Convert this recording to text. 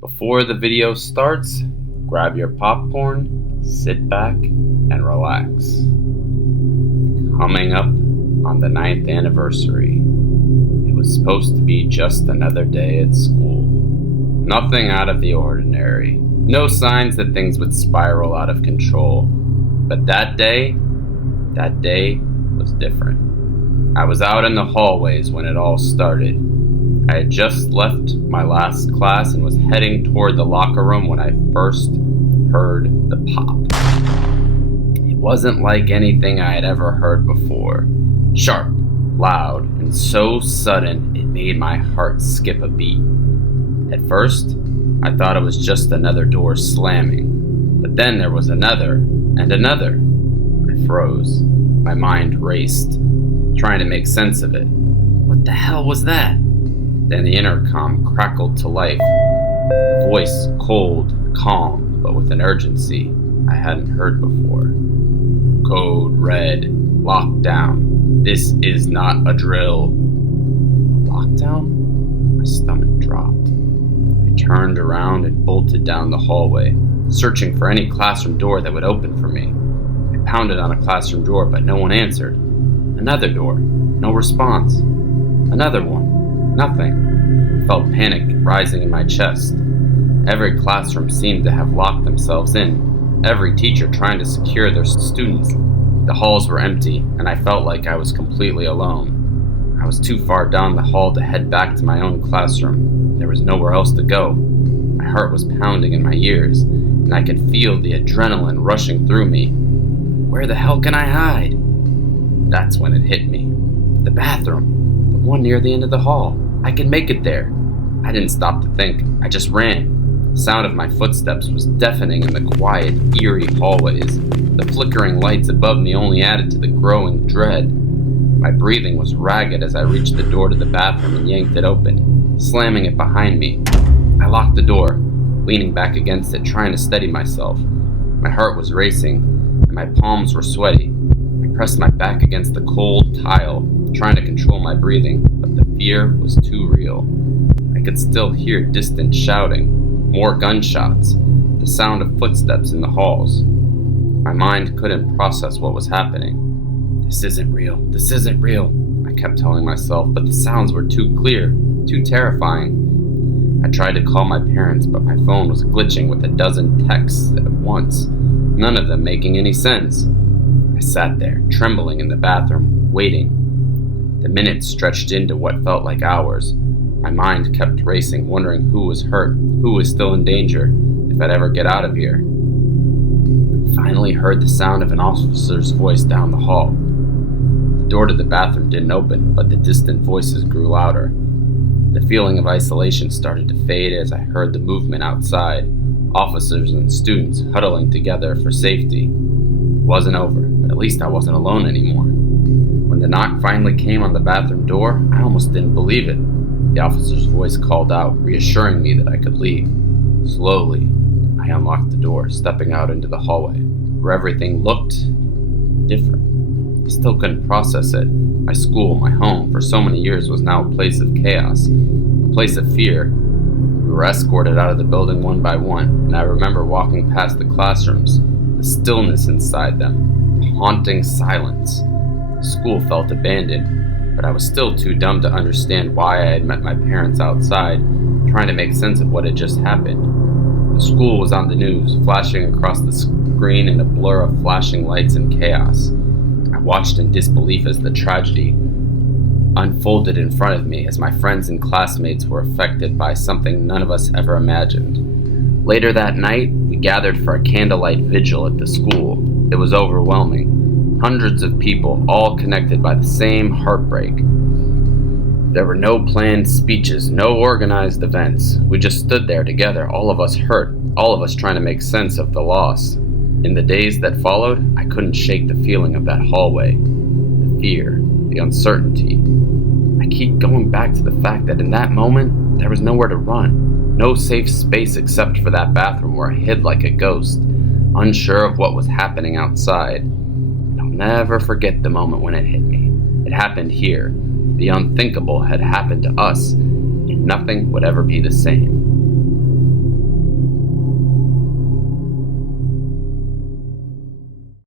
Before the video starts, grab your popcorn, sit back, and relax. Coming up on the 9th anniversary, it was supposed to be just another day at school. Nothing out of the ordinary. No signs that things would spiral out of control. But that day was different. I was out in the hallways when it all started. I had just left my last class and was heading toward the locker room when I first heard the pop. It wasn't like anything I had ever heard before. Sharp, loud, and so sudden it made my heart skip a beat. At first, I thought it was just another door slamming, but then there was another and another. I froze. My mind raced, trying to make sense of it. What the hell was that? Then the intercom crackled to life. The voice cold, calm, but with an urgency I hadn't heard before. Code red, lockdown. This is not a drill. Lockdown? My stomach dropped. I turned around and bolted down the hallway, searching for any classroom door that would open for me. I pounded on a classroom door, but no one answered. Another door, no response. Another one, nothing. I felt panic rising in my chest. Every classroom seemed to have locked themselves in, every teacher trying to secure their students. The halls were empty, and I felt like I was completely alone. I was too far down the hall to head back to my own classroom. There was nowhere else to go. My heart was pounding in my ears, and I could feel the adrenaline rushing through me. Where the hell can I hide? That's when it hit me. The bathroom, the one near the end of the hall. I can make it there. I didn't stop to think. I just ran. The sound of my footsteps was deafening in the quiet, eerie hallways. The flickering lights above me only added to the growing dread. My breathing was ragged as I reached the door to the bathroom and yanked it open, slamming it behind me. I locked the door, leaning back against it, trying to steady myself. My heart was racing, and my palms were sweaty. I pressed my back against the cold tile, trying to control my breathing, but the fear was too real. I could still hear distant shouting, more gunshots, the sound of footsteps in the halls. My mind couldn't process what was happening. This isn't real. This isn't real, I kept telling myself, but the sounds were too clear, too terrifying. I tried to call my parents, but my phone was glitching with a dozen texts at once, none of them making any sense. I sat there, trembling in the bathroom, waiting. The minutes stretched into what felt like hours. My mind kept racing, wondering who was hurt, who was still in danger, if I'd ever get out of here. I finally heard the sound of an officer's voice down the hall. The door to the bathroom didn't open, but the distant voices grew louder. The feeling of isolation started to fade as I heard the movement outside, officers and students huddling together for safety. It wasn't over, but at least I wasn't alone anymore. When the knock finally came on the bathroom door, I almost didn't believe it. The officer's voice called out, reassuring me that I could leave. Slowly, I unlocked the door, stepping out into the hallway, where everything looked different. I still couldn't process it. My school, my home, for so many years was now a place of chaos, a place of fear. We were escorted out of the building one by one, and I remember walking past the classrooms, the stillness inside them, the haunting silence. The school felt abandoned, but I was still too dumb to understand why I had met my parents outside, trying to make sense of what had just happened. The school was on the news, flashing across the screen in a blur of flashing lights and chaos. I watched in disbelief as the tragedy unfolded in front of me, as my friends and classmates were affected by something none of us ever imagined. Later that night, we gathered for a candlelight vigil at the school. It was overwhelming. Hundreds of people, all connected by the same heartbreak. There were no planned speeches, no organized events. We just stood there together, all of us hurt, all of us trying to make sense of the loss. In the days that followed, I couldn't shake the feeling of that hallway, the fear, the uncertainty. I keep going back to the fact that in that moment, there was nowhere to run, no safe space except for that bathroom where I hid like a ghost, unsure of what was happening outside. And I'll never forget the moment when it hit me. It happened here. The unthinkable had happened to us, and nothing would ever be the same.